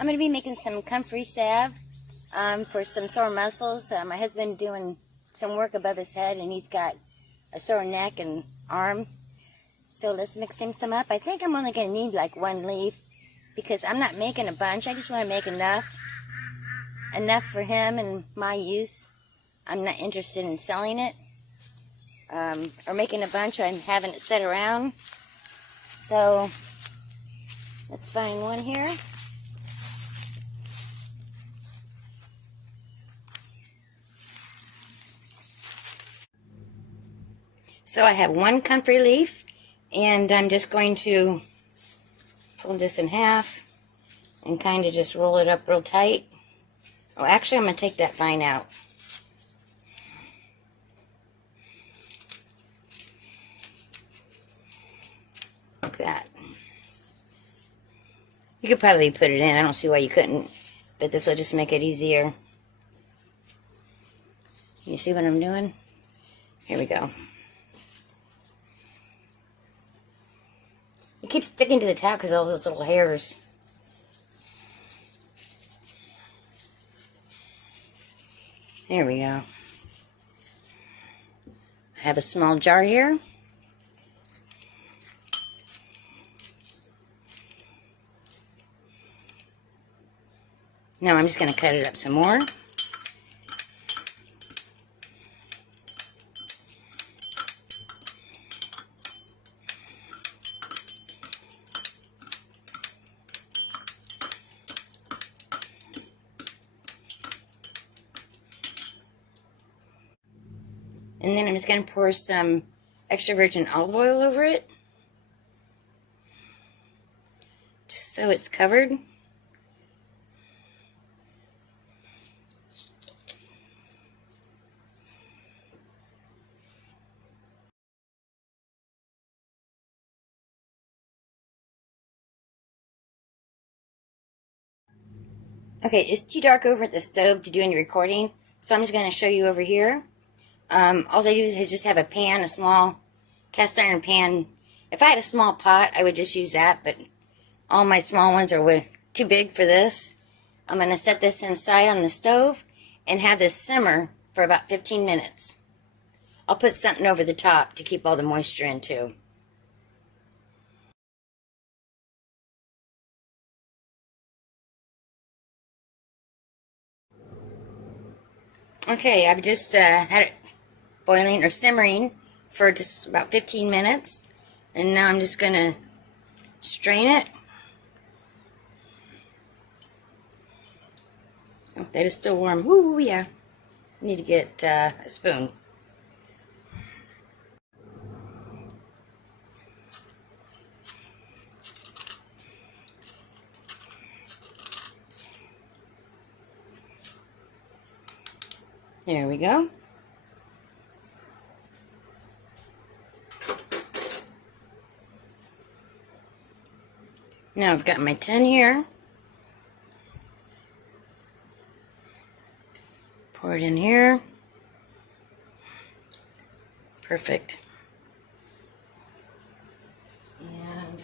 I'm going to be making some Comfrey Salve for some sore muscles. My husband doing some work above his head, and he's got a sore neck and arm. So let's mix him some up. I think I'm only going to need like 1 leaf because I'm not making a bunch. I just want to make enough for him and my use. I'm not interested in selling it or making a bunch and having it sit around. So let's find one here. So I have 1 comfrey leaf, and I'm just going to fold this in half and kind of just roll it up real tight. Oh, actually, I'm going to take that vine out. Like that. You could probably put it in. I don't see why you couldn't, but this will just make it easier. You see what I'm doing? Here we go. It keeps sticking to the top because of all those little hairs. There we go. I have a small jar here. Now I'm just going to cut it up some more. And then I'm just going to pour some extra virgin olive oil over it, just so it's covered. Okay, it's too dark over at the stove to do any recording, so I'm just going to show you over here. All I do is just have a pan, a small cast iron pan. If I had a small pot, I would just use that, but all my small ones are way too big for this. I'm going to set this inside on the stove and have this simmer for about 15 minutes. I'll put something over the top to keep all the moisture in too. Okay, I've just had it boiling or simmering for just about 15 minutes, and now I'm just going to strain it. Oh, that is still warm. Woo, yeah. I need to get a spoon. There we go. Now I've got my tin here. Pour it in here. Perfect. And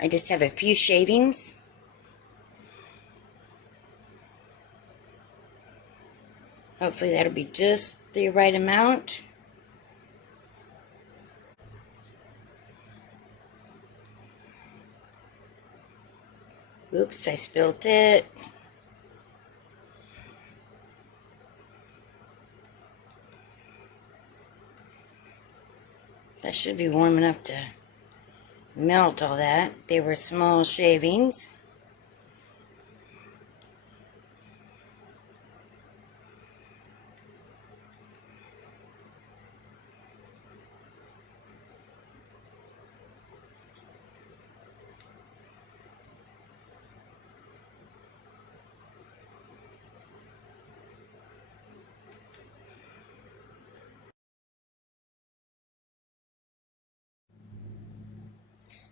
I just have a few shavings. Hopefully that'll be just the right amount. Oops, I spilled it. That should be warm enough to melt all that. They were small shavings.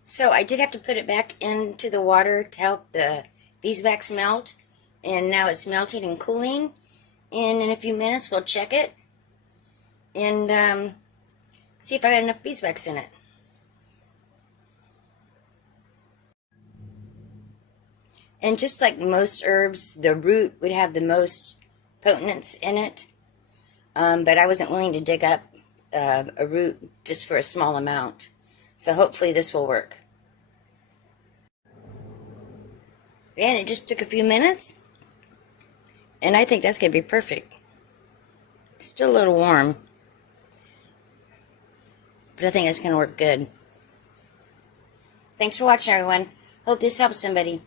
So I did have to put it back into the water to help the beeswax melt, and now it's melting and cooling, and in a few minutes we'll check it and see if I got enough beeswax in it. And just like most herbs, the root would have the most potence in it. But I wasn't willing to dig up a root just for a small amount. So hopefully this will work. And it just took a few minutes. And I think that's going to be perfect. It's still a little warm. But I think it's going to work good. Thanks for watching, everyone. Hope this helps somebody.